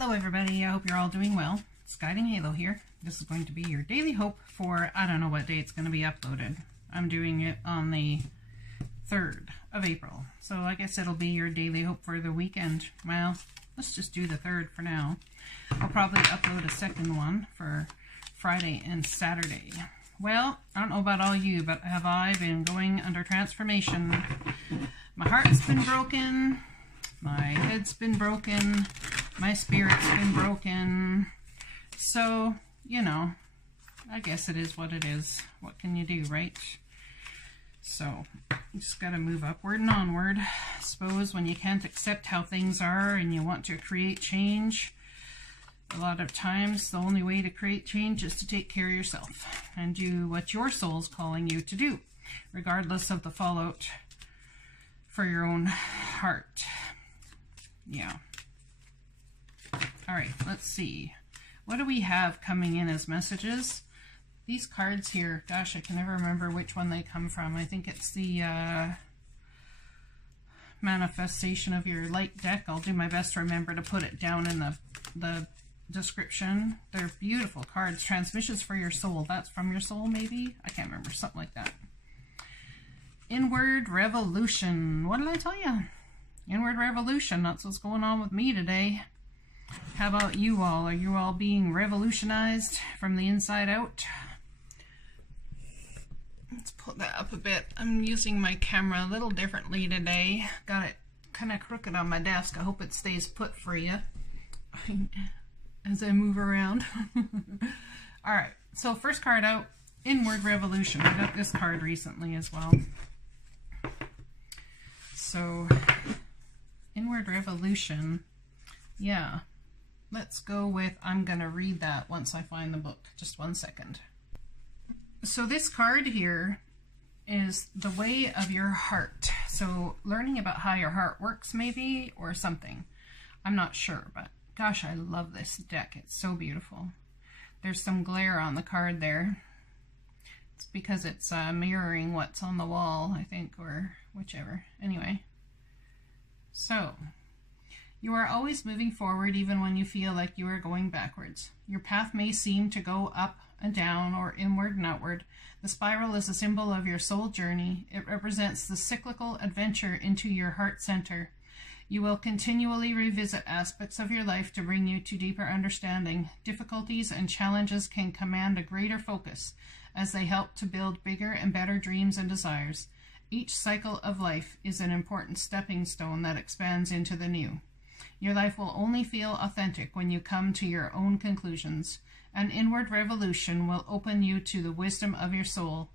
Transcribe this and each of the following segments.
Hello everybody, I hope you're all doing well. It's Guiding Halo here. This is going to be your daily hope for, I don't know what day it's going to be uploaded. I'm doing it on the 3rd of April. So I guess it'll be your daily hope for the weekend. Well, let's just do the 3rd for now. I'll probably upload a second one for Friday and Saturday. Well, I don't know about all you, but have I been going under transformation? My heart's been broken. My head's been broken. My spirit's been broken. So, you know, I guess it is what it is. What can you do, right? So, you just gotta move upward and onward. I suppose when you can't accept how things are and you want to create change, a lot of times the only way to create change is to take care of yourself and do what your soul's calling you to do, regardless of the fallout for your own heart. Yeah. All right, let's see. What do we have coming in as messages? These cards here, gosh, I can never remember which one they come from. I think it's the manifestation of your light deck. I'll do my best to remember to put it down in the description. They're beautiful cards. Transmissions for your soul. That's from your soul, maybe? I can't remember. Something like that. Inward revolution. What did I tell you? Inward revolution. That's what's going on with me today. How about you all? Are you all being revolutionized from the inside out? Let's pull that up a bit. I'm using my camera a little differently today. Got it kind of crooked on my desk. I hope it stays put for you as I move around. All right, so first card out, Inward Revolution. I got this card recently as well. So, Inward Revolution, yeah. Let's go with, I'm going to read that once I find the book. Just one second. So this card here is the way of your heart. So learning about how your heart works maybe, or something. I'm not sure, but gosh, I love this deck. It's so beautiful. There's some glare on the card there. It's because it's mirroring what's on the wall, I think, or whichever. Anyway. So, you are always moving forward even when you feel like you are going backwards. Your path may seem to go up and down or inward and outward. The spiral is a symbol of your soul journey. It represents the cyclical adventure into your heart center. You will continually revisit aspects of your life to bring you to deeper understanding. Difficulties and challenges can command a greater focus as they help to build bigger and better dreams and desires. Each cycle of life is an important stepping stone that expands into the new. Your life will only feel authentic when you come to your own conclusions. An inward revolution will open you to the wisdom of your soul.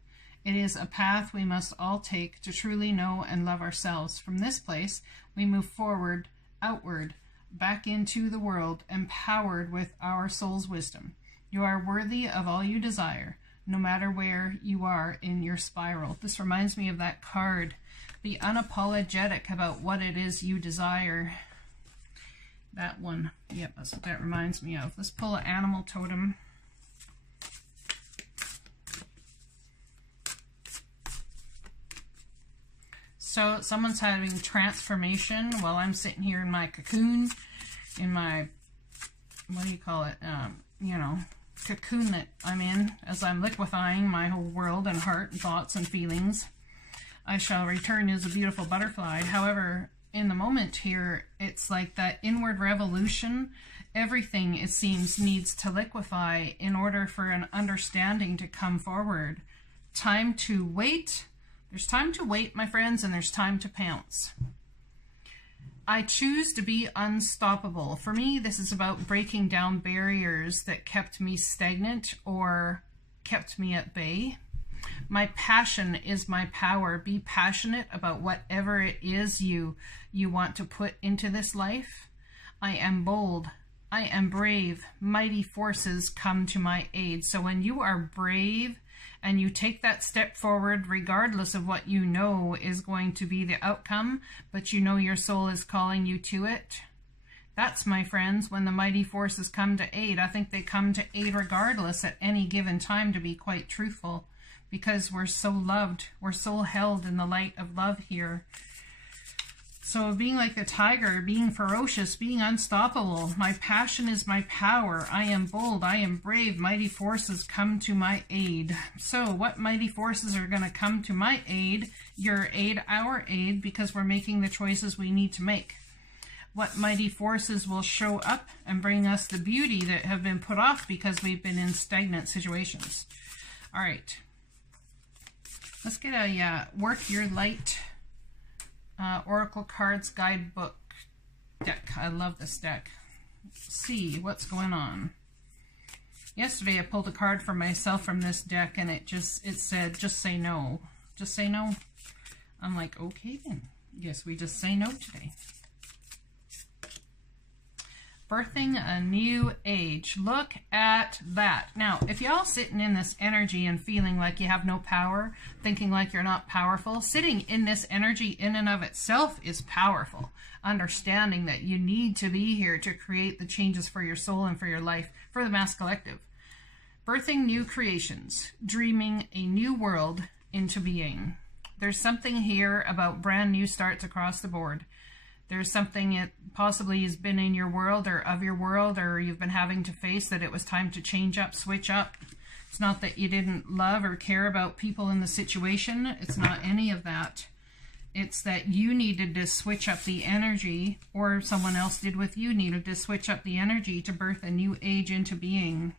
It is a path we must all take to truly know and love ourselves. From this place, we move forward, outward, back into the world, empowered with our soul's wisdom. You are worthy of all you desire, no matter where you are in your spiral. This reminds me of that card. Be unapologetic about what it is you desire. That one. Yep, that's what that reminds me of. Let's pull an animal totem. So someone's having transformation while I'm sitting here in my cocoon, in my, what do you call it, you know, cocoon that I'm in, as I'm liquefying my whole world and heart and thoughts and feelings. I shall return as a beautiful butterfly. However, in the moment here, it's like that inward revolution. Everything, it seems, needs to liquefy in order for an understanding to come forward. Time to wait. There's time to wait, my friends, and there's time to pounce. I choose to be unstoppable. For me, this is about breaking down barriers that kept me stagnant or kept me at bay. My passion is my power. Be passionate about whatever it is you want to put into this life. I am bold. I am brave. Mighty forces come to my aid. So when you are brave and you take that step forward, regardless of what you know is going to be the outcome, but you know your soul is calling you to it, that's, my friends, when the mighty forces come to aid. I think they come to aid regardless at any given time, to be quite truthful. Because we're so loved, we're so held in the light of love here. So being like the tiger, being ferocious, being unstoppable. My passion is my power. I am bold. I am brave. Mighty forces come to my aid. So what mighty forces are going to come to my aid? Your aid, our aid, because we're making the choices we need to make. What mighty forces will show up and bring us the beauty that have been put off because we've been in stagnant situations. All right. Let's get a Work Your Light Oracle Cards Guidebook deck. I love this deck. Let's see what's going on. Yesterday I pulled a card for myself from this deck and it said, just say no. Just say no. I'm like, okay then. Guess we just say no today. Birthing a new age. Look at that. Now, if y'all sitting in this energy and feeling like you have no power, thinking like you're not powerful, sitting in this energy in and of itself is powerful. Understanding that you need to be here to create the changes for your soul and for your life, for the Mass Collective. Birthing new creations. Dreaming a new world into being. There's something here about brand new starts across the board. There's something that possibly has been in your world or of your world or you've been having to face that it was time to change up, switch up. It's not that you didn't love or care about people in the situation. It's not any of that. It's that you needed to switch up the energy, or someone else did with you, needed to switch up the energy to birth a new age into being.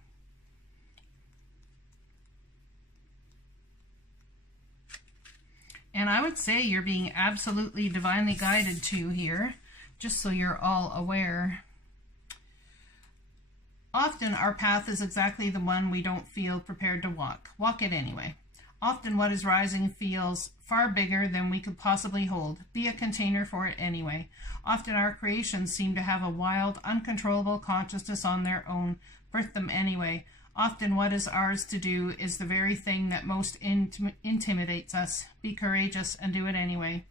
And I would say you're being absolutely divinely guided to here, just so you're all aware. Often our path is exactly the one we don't feel prepared to walk. Walk it anyway. Often what is rising feels far bigger than we could possibly hold. Be a container for it anyway. Often our creations seem to have a wild, uncontrollable consciousness on their own. Birth them anyway. Often what is ours to do is the very thing that most intimidates us. Be courageous and do it anyway.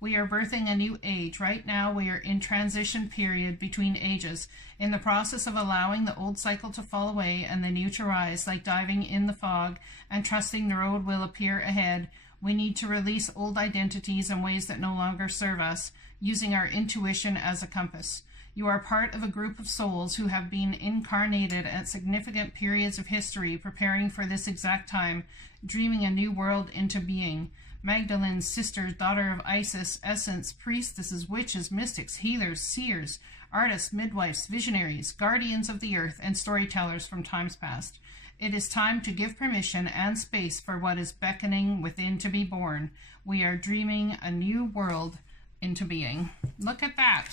We are birthing a new age. Right now we are in transition period between ages, in the process of allowing the old cycle to fall away and the new to rise, like diving in the fog and trusting the road will appear ahead. We need to release old identities and ways that no longer serve us, using our intuition as a compass. You are part of a group of souls who have been incarnated at significant periods of history, preparing for this exact time, dreaming a new world into being. Magdalene, sisters, daughter of Isis, essence, priestesses, witches, mystics, healers, seers, artists, midwives, visionaries, guardians of the earth, and storytellers from times past. It is time to give permission and space for what is beckoning within to be born. We are dreaming a new world into being. Look at that.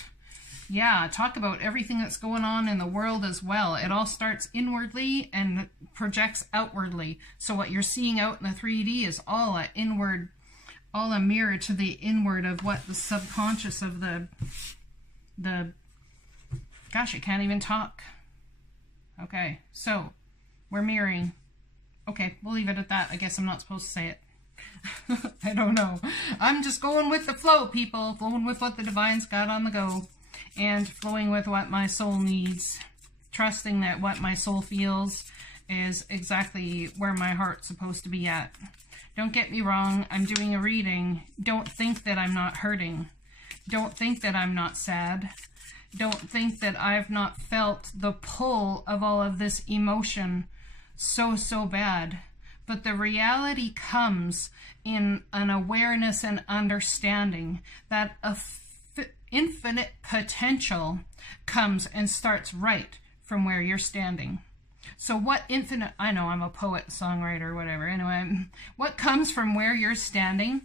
Yeah, talk about everything that's going on in the world as well. It all starts inwardly and projects outwardly. So what you're seeing out in the 3D is all an inward, all a mirror to the inward of what the subconscious of the gosh, I can't even talk. Okay, so we're mirroring. Okay, we'll leave it at that. I guess I'm not supposed to say it. I don't know. I'm just going with the flow, people. Flowing with what the divine's got on the go. And flowing with what my soul needs, trusting that what my soul feels is exactly where my heart's supposed to be at. Don't get me wrong, I'm doing a reading. Don't think that I'm not hurting. Don't think that I'm not sad. Don't think that I've not felt the pull of all of this emotion so bad. But the reality comes in an awareness and understanding that infinite potential comes and starts right from where you're standing. So what infinite, I know I'm a poet, songwriter, whatever. Anyway, what comes from where you're standing,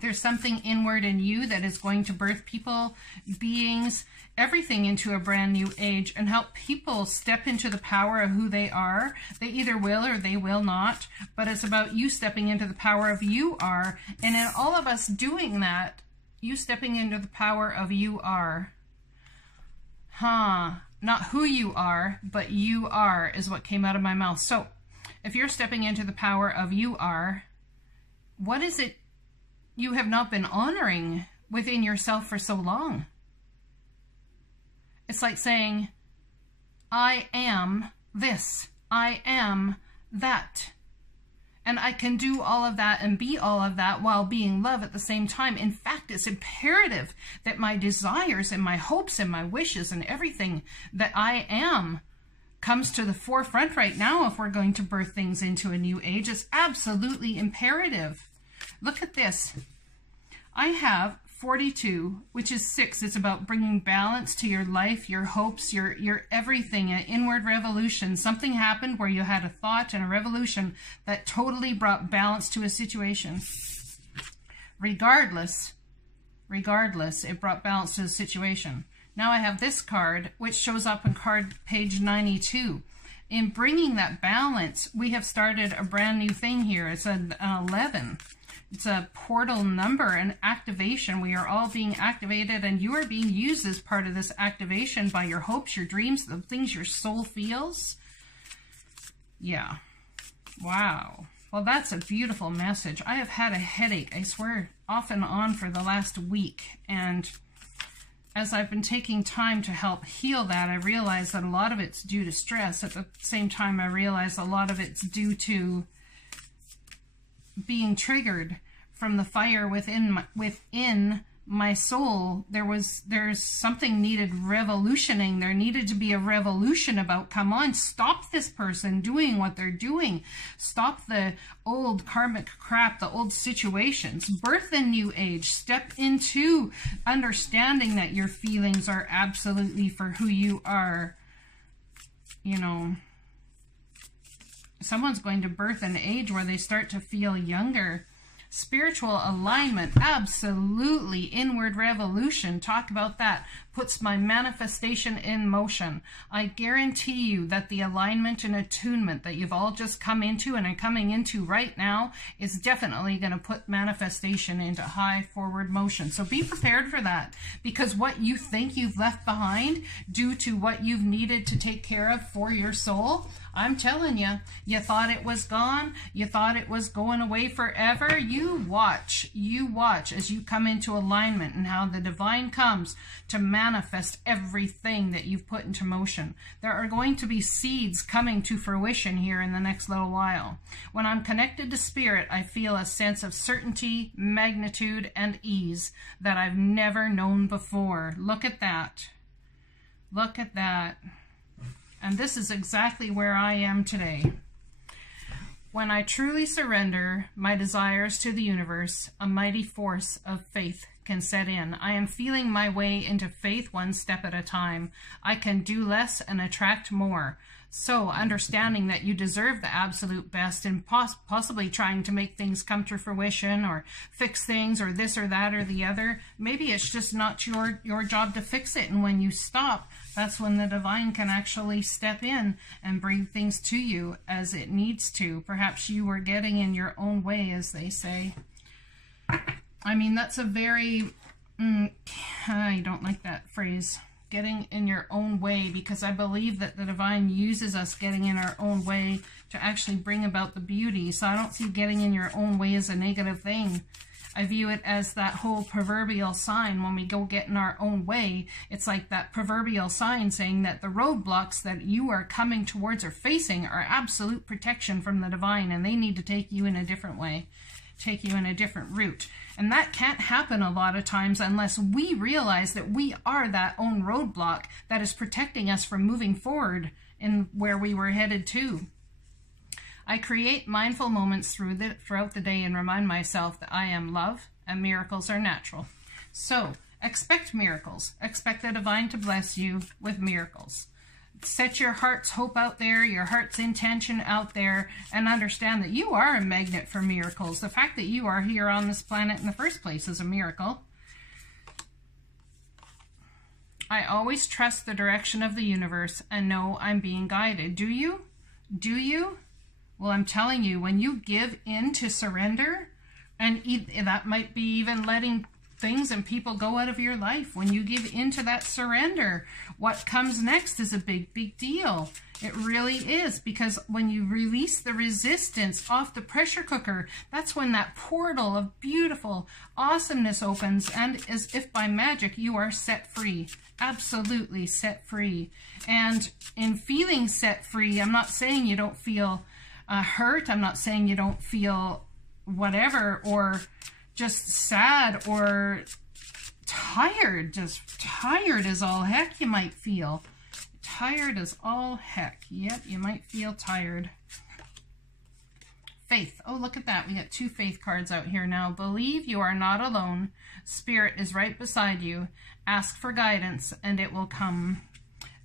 there's something inward in you that is going to birth people, beings, everything into a brand new age and help people step into the power of who they are. They either will or they will not, but it's about you stepping into the power of you are. And in all of us doing that, you stepping into the power of you are. Not who you are, but you are is what came out of my mouth. So if you're stepping into the power of you are, what is it you have not been honoring within yourself for so long? It's like saying, I am this. I am that. And I can do all of that and be all of that while being love at the same time. In fact, it's imperative that my desires and my hopes and my wishes and everything that I am comes to the forefront right now if we're going to birth things into a new age. It's absolutely imperative. Look at this. I have 42, which is 6. It's about bringing balance to your life, your hopes, your everything, an inward revolution. Something happened where you had a thought and a revolution that totally brought balance to a situation. Regardless, it brought balance to the situation. Now I have this card, which shows up on card page 92. In bringing that balance, we have started a brand new thing here. It's an 11. It's a portal number, an activation. We are all being activated, and you are being used as part of this activation by your hopes, your dreams, the things your soul feels. Yeah. Wow. Well, that's a beautiful message. I have had a headache, I swear, off and on for the last week. And as I've been taking time to help heal that, I realize that a lot of it's due to stress. At the same time, I realize a lot of it's due to being triggered from the fire within my soul. There's something needed revolutioning. There needed to be a revolution about, come on, stop this person doing what they're doing. Stop the old karmic crap, the old situations. Birth a new age. Step into understanding that your feelings are absolutely for who you are. You know, someone's going to birth an age where they start to feel younger. Spiritual alignment, absolutely. Inward revolution, talk about that. Puts my manifestation in motion. I guarantee you that the alignment and attunement that you've all just come into and are coming into right now is definitely going to put manifestation into high forward motion. So be prepared for that, because what you think you've left behind due to what you've needed to take care of for your soul, I'm telling you, you thought it was gone. You thought it was going away forever. You watch as you come into alignment and how the divine comes to manifest everything that you've put into motion. There are going to be seeds coming to fruition here in the next little while. When I'm connected to spirit, I feel a sense of certainty, magnitude, and ease that I've never known before. Look at that. Look at that. And this is exactly where I am today. When I truly surrender my desires to the universe, a mighty force of faith can set in. I am feeling my way into faith one step at a time. I can do less and attract more. So understanding that you deserve the absolute best and possibly trying to make things come to fruition or fix things or this or that or the other, maybe it's just not your job to fix it. And when you stop, that's when the divine can actually step in and bring things to you as it needs to. Perhaps you were getting in your own way, as they say. I mean, that's a very, I don't like that phrase, getting in your own way, because I believe that the divine uses us getting in our own way to actually bring about the beauty. So I don't see getting in your own way as a negative thing. I view it as that whole proverbial sign. When we go get in our own way, it's like that proverbial sign saying that the roadblocks that you are coming towards or facing are absolute protection from the divine, and they need to take you in a different way, take you in a different route. And that can't happen a lot of times unless we realize that we are that own roadblock that is protecting us from moving forward in where we were headed to. I create mindful moments throughout the day and remind myself that I am love and miracles are natural. So expect miracles. Expect the divine to bless you with miracles. Set your heart's hope out there, your heart's intention out there, and understand that you are a magnet for miracles. The fact that you are here on this planet in the first place is a miracle. I always trust the direction of the universe and know I'm being guided. Do you? Do you? Well, I'm telling you, when you give in to surrender, and that might be even letting things and people go out of your life. When you give into that surrender, what comes next is a big, big deal. It really is, because when you release the resistance off the pressure cooker, that's when that portal of beautiful awesomeness opens, and as if by magic, you are set free. Absolutely set free. And in feeling set free, I'm not saying you don't feel hurt. I'm not saying you don't feel whatever, or just sad or tired. Just tired as all heck you might feel. Tired as all heck. Yep, you might feel tired. Faith. Oh, look at that. We got 2 faith cards out here now. Believe you are not alone. Spirit is right beside you. Ask for guidance and it will come.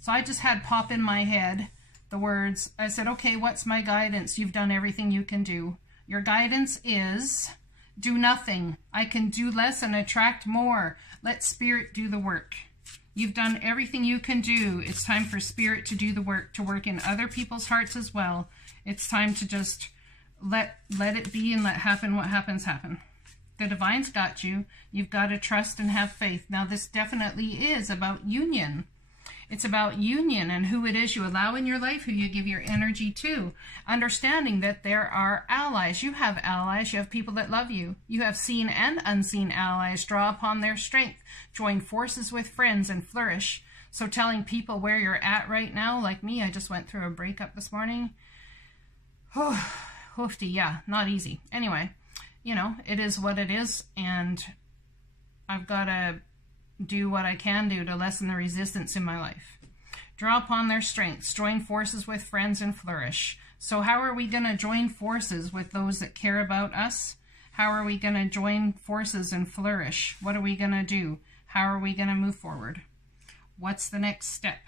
So I just had pop in my head the words. I said, okay, what's my guidance? You've done everything you can do. Your guidance is do nothing. I can do less and attract more. Let Spirit do the work. You've done everything you can do. It's time for Spirit to do the work, to work in other people's hearts as well. It's time to just let it be and let happen what happens happen. The Divine's got you. You've got to trust and have faith. Now, this definitely is about union. It's about union and who it is you allow in your life, who you give your energy to. Understanding that there are allies. You have allies. You have people that love you. You have seen and unseen allies. Draw upon their strength. Join forces with friends and flourish. So telling people where you're at right now, like me, I just went through a breakup this morning. Oh, hoofty, yeah, not easy. Anyway, you know, it is what it is, and I've got to do what I can do to lessen the resistance in my life. Draw upon their strengths, join forces with friends, and flourish. So how are we going to join forces with those that care about us? How are we going to join forces and flourish? What are we going to do? How are we going to move forward? What's the next step?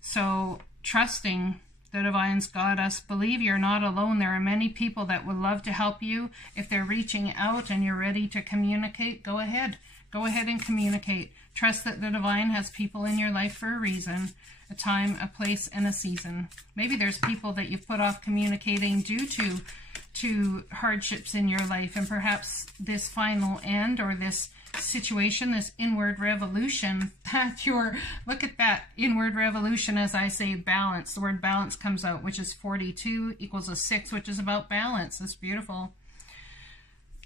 So trusting the Divine's got us. Believe you're not alone. There are many people that would love to help you. If they're reaching out and you're ready to communicate, go ahead. Go ahead and communicate. Trust that the Divine has people in your life for a reason, a time, a place, and a season. Maybe there's people that you've put off communicating due to hardships in your life, and perhaps this final end or this situation, this inward revolution, that you're, look at that, inward revolution, as I say, balance. The word balance comes out, which is 42 equals a 6, which is about balance. That's beautiful.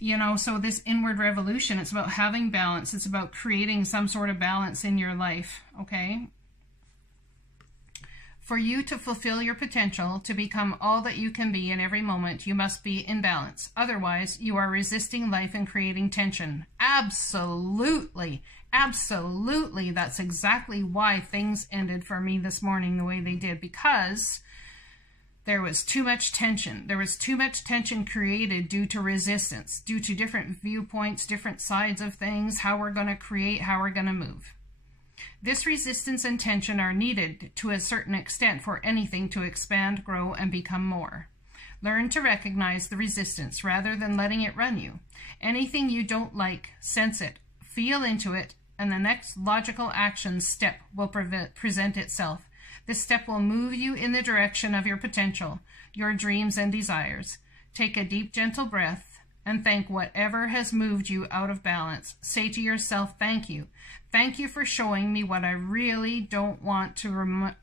You know, so this inward revolution, it's about having balance. It's about creating some sort of balance in your life, okay? For you to fulfill your potential, to become all that you can be in every moment, you must be in balance. Otherwise, you are resisting life and creating tension. Absolutely. Absolutely. That's exactly why things ended for me this morning the way they did, because there was too much tension. There was too much tension created due to resistance, due to different viewpoints, different sides of things, how we're going to create, how we're going to move. This resistance and tension are needed to a certain extent for anything to expand, grow, and become more. Learn to recognize the resistance rather than letting it run you. Anything you don't like, sense it, feel into it, and the next logical action step will present itself. This step will move you in the direction of your potential, your dreams and desires. Take a deep, gentle breath and thank whatever has moved you out of balance. Say to yourself, thank you. Thank you for showing me what I really don't want to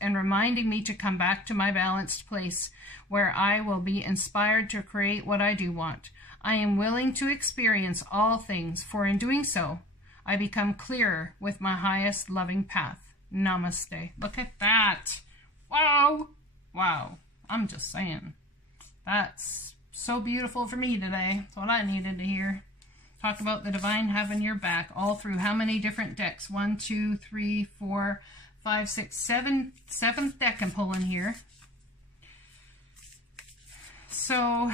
and reminding me to come back to my balanced place where I will be inspired to create what I do want. I am willing to experience all things, for in doing so, I become clearer with my highest loving path. Namaste. Look at that. Wow. Wow. I'm just saying. That's so beautiful for me today. That's what I needed to hear. Talk about the Divine having your back all through how many different decks? 1, 2, 3, 4, 5, 6, 7. Seventh deck I'm pulling here. So,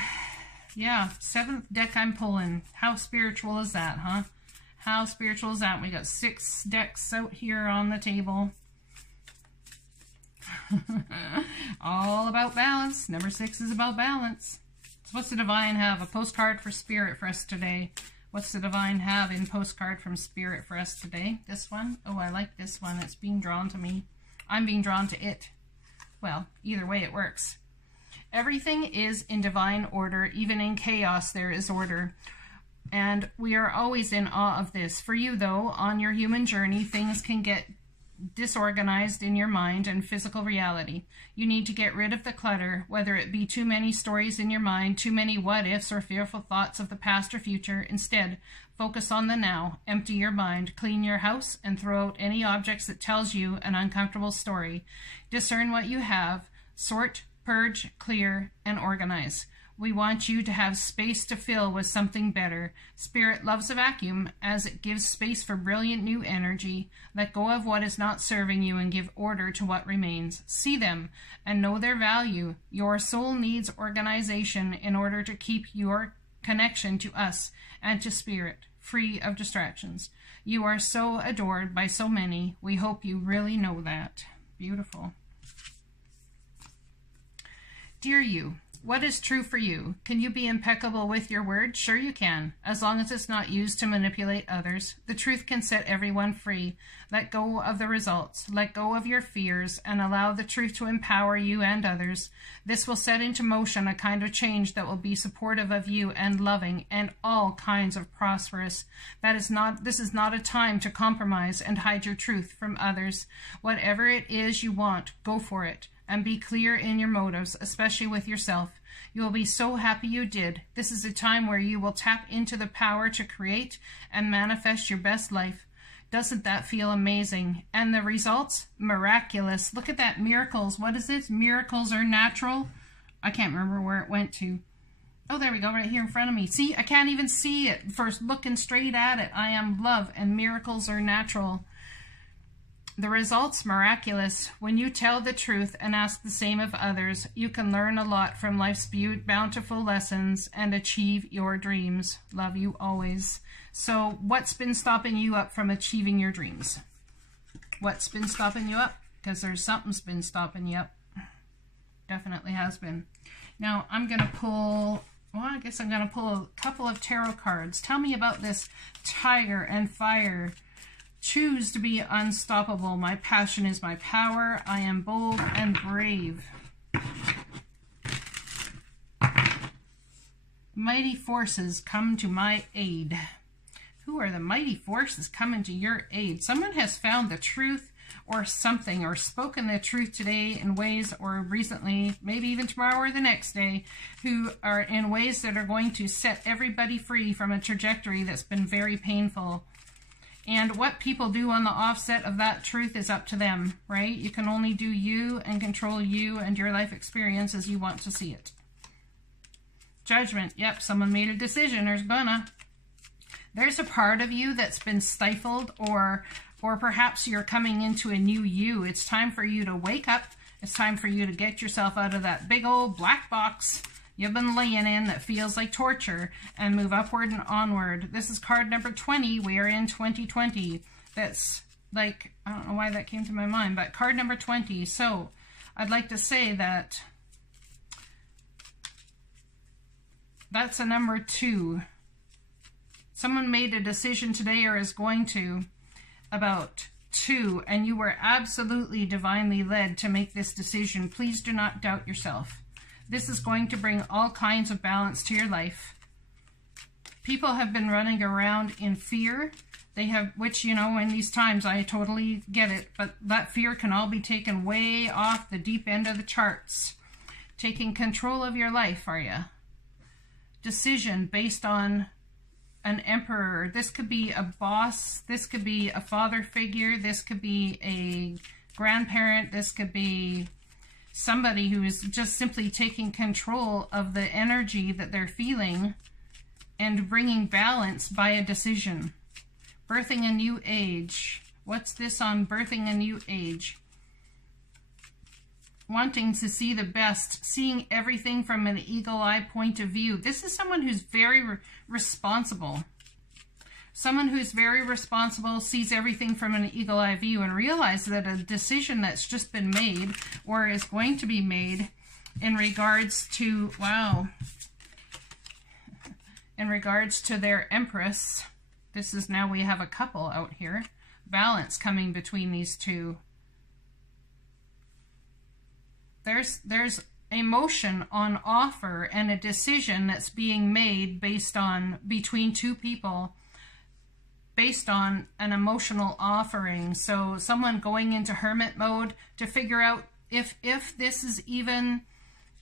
yeah, 7th deck I'm pulling. How spiritual is that, huh? How spiritual is that? We got 6 decks out here on the table. All about balance. Number 6 is about balance. So what's the Divine have? A postcard for Spirit for us today. What's the Divine have in postcard from Spirit for us today? This one? Oh, I like this one. It's being drawn to me. I'm being drawn to it. Well, either way it works. Everything is in divine order. Even in chaos there is order. And we are always in awe of this. For you, though, on your human journey, things can get disorganized in your mind and physical reality. You need to get rid of the clutter, whether it be too many stories in your mind, too many what-ifs or fearful thoughts of the past or future. Instead, focus on the now. Empty your mind, clean your house, and throw out any objects that tells you an uncomfortable story. Discern what you have, sort, purge, clear, and organize. We want you to have space to fill with something better. Spirit loves a vacuum as it gives space for brilliant new energy. Let go of what is not serving you and give order to what remains. See them and know their value. Your soul needs organization in order to keep your connection to us and to Spirit free of distractions. You are so adored by so many. We hope you really know that. Beautiful. Dear you, what is true for you? Can you be impeccable with your word? Sure you can, as long as it's not used to manipulate others. The truth can set everyone free. Let go of the results. Let go of your fears and allow the truth to empower you and others. This will set into motion a kind of change that will be supportive of you and loving and all kinds of prosperous. This is not a time to compromise and hide your truth from others. Whatever it is you want, go for it. And be clear in your motives, especially with yourself. You will be so happy you did. This is a time where you will tap into the power to create and manifest your best life. Doesn't that feel amazing? And the results? Miraculous. Look at that, miracles. What is this? Miracles are natural. I can't remember where it went to. Oh, there we go, right here in front of me. See, I can't even see it first looking straight at it. I am love and miracles are natural. The results miraculous. When you tell the truth and ask the same of others, you can learn a lot from life's bountiful lessons and achieve your dreams. Love you always. So what's been stopping you up from achieving your dreams? What's been stopping you up? Because there's something's been stopping you up. Definitely has been. Now I'm going to pull, well, I guess I'm going to pull a couple of tarot cards. Tell me about this Tiger and Fire. Choose to be unstoppable. My passion is my power. I am bold and brave. Mighty forces come to my aid. Who are the mighty forces coming to your aid? Someone has found the truth or something, or spoken the truth today in ways, or recently, maybe even tomorrow or the next day, who are in ways that are going to set everybody free from a trajectory that's been very painful. And what people do on the offset of that truth is up to them, right? You can only do you and control you and your life experience as you want to see it. Judgment. Yep, someone made a decision. There's a part of you that's been stifled, or perhaps you're coming into a new you. It's time for you to wake up. It's time for you to get yourself out of that big old black box you've been laying in that feels like torture and move upward and onward. This is card number 20. We are in 2020. That's like, I don't know why that came to my mind, but card number 20. So I'd like to say that that's a number 2. Someone made a decision today, or is going to, about 2, and you were absolutely divinely led to make this decision. Please do not doubt yourself. This is going to bring all kinds of balance to your life. People have been running around in fear. They have, which, you know, in these times, I totally get it, but that fear can all be taken way off the deep end of the charts. Taking control of your life, are you? Decision based on an emperor. This could be a boss. This could be a father figure. This could be a grandparent. This could be somebody who is just simply taking control of the energy that they're feeling and bringing balance by a decision. Birthing a new age. What's this on birthing a new age? Wanting to see the best, seeing everything from an eagle-eye point of view. This is someone who's very responsible. Someone who's very responsible, sees everything from an eagle-eye view, and realizes that a decision that's just been made, or is going to be made, in regards to, wow, in regards to their empress. This is, now we have a couple out here. Balance coming between these two. There's emotion on offer and a decision that's being made based on, between two people, based on an emotional offering. So someone going into hermit mode to figure out if this is even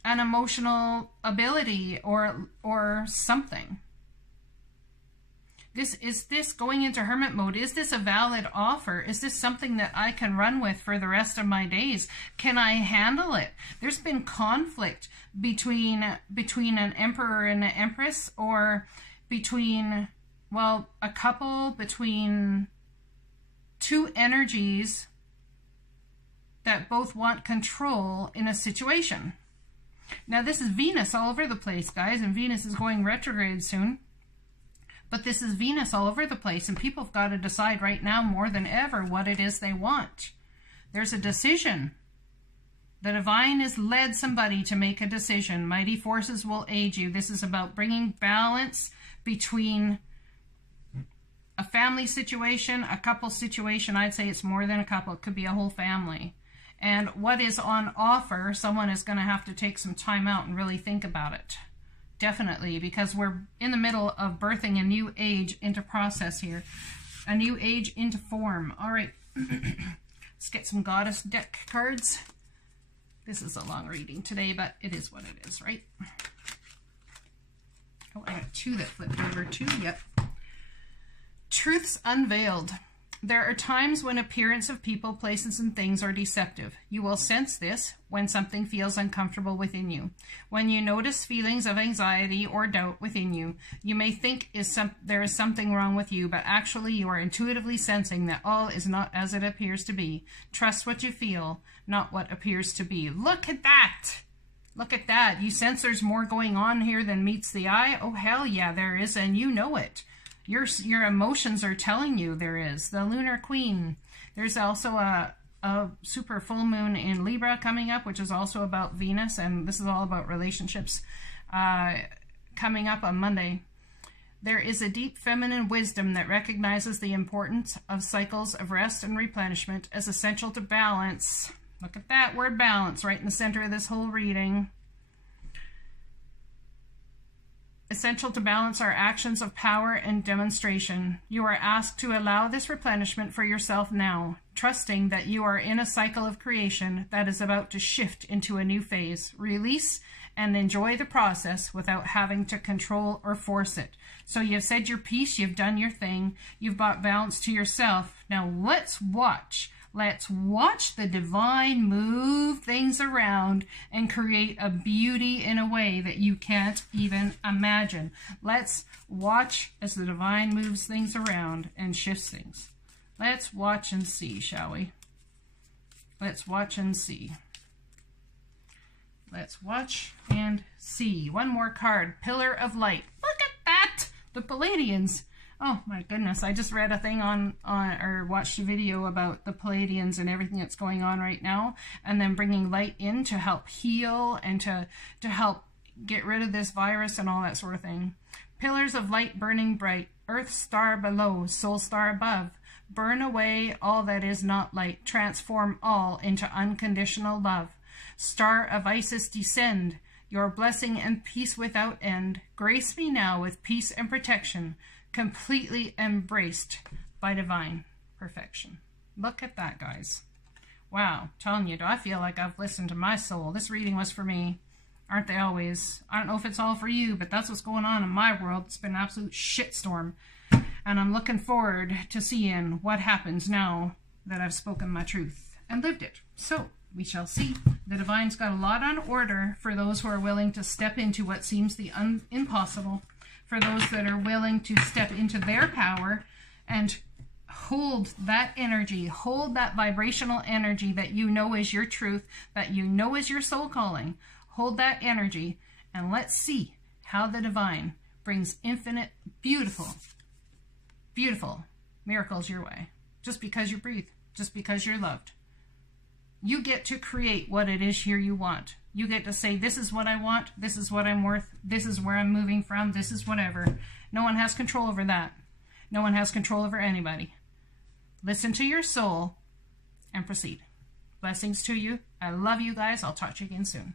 an emotional ability or something. Is this going into hermit mode? Is this a valid offer? Is this something that I can run with for the rest of my days? Can I handle it? There's been conflict between an emperor and an empress, or between, well, a couple, between two energies that both want control in a situation. Now, this is Venus all over the place, guys, and Venus is going retrograde soon. But this is Venus all over the place, and people have got to decide right now more than ever what it is they want. There's a decision. The divine has led somebody to make a decision. Mighty forces will aid you. This is about bringing balance between a family situation, a couple situation. I'd say it's more than a couple. It could be a whole family. And what is on offer, someone is going to have to take some time out and really think about it. Definitely, because we're in the middle of birthing a new age into process here. A new age into form. All right. Let's get some goddess deck cards. This is a long reading today, but it is what it is, right? Oh, I got two that flipped over too. Yep. Truths unveiled. There are times when appearance of people, places, and things are deceptive. You will sense this when something feels uncomfortable within you. When you notice feelings of anxiety or doubt within you, you may think there is something wrong with you, but actually you are intuitively sensing that all is not as it appears to be. Trust what you feel, not what appears to be. Look at that! Look at that. You sense there's more going on here than meets the eye? Oh, hell yeah, there is, and you know it. Your emotions are telling you there is. The Lunar Queen. There's also a super full moon in Libra coming up, which is also about Venus, and this is all about relationships coming up on Monday. There is a deep feminine wisdom that recognizes the importance of cycles of rest and replenishment as essential to balance. Look at that word balance right in the center of this whole reading. Essential to balance our actions of power and demonstration. You are asked to allow this replenishment for yourself now, trusting that you are in a cycle of creation that is about to shift into a new phase. Release and enjoy the process without having to control or force it. So you've said your piece, you've done your thing, you've brought balance to yourself. Now let's watch. Let's watch the divine move things around and create a beauty in a way that you can't even imagine. Let's watch as the divine moves things around and shifts things. Let's watch and see, shall we? Let's watch and see. Let's watch and see. One more card. Pillar of Light. Look at that! The Palladians. Oh my goodness, I just read a thing or watched a video about the Palladians and everything that's going on right now, and then bringing light in to help heal and to help get rid of this virus and all that sort of thing. Pillars of light burning bright, earth star below, soul star above. Burn away all that is not light, transform all into unconditional love. Star of Isis descend, your blessing and peace without end. Grace me now with peace and protection, completely embraced by divine perfection. Look at that, guys. Wow, telling you, do I feel like I've listened to my soul. This reading was for me. Aren't they always? I don't know if it's all for you, but that's what's going on in my world. It's been an absolute shitstorm. And I'm looking forward to seeing what happens now that I've spoken my truth and lived it. So, we shall see. The divine's got a lot on order for those who are willing to step into what seems the impossible. For those that are willing to step into their power and hold that energy, hold that vibrational energy that you know is your truth, that you know is your soul calling. Hold that energy, and let's see how the divine brings infinite, beautiful, beautiful miracles your way. Just because you breathe, just because you're loved. You get to create what it is here you want. You get to say, this is what I want, this is what I'm worth, this is where I'm moving from, this is whatever. No one has control over that. No one has control over anybody. Listen to your soul and proceed. Blessings to you. I love you guys. I'll talk to you again soon.